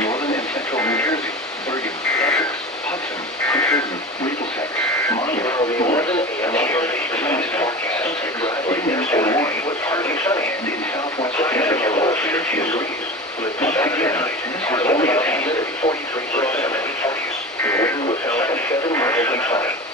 Northern and central New Jersey, Bergen, Essex, Hudson, Hudson, Middlesex, Monmouth, Sussex, Westminster, Warren, and in southwest Connecticut, 50 degrees. Once again, this was only a test. 43% in the 40s. The wind was held at 7 miles an hour.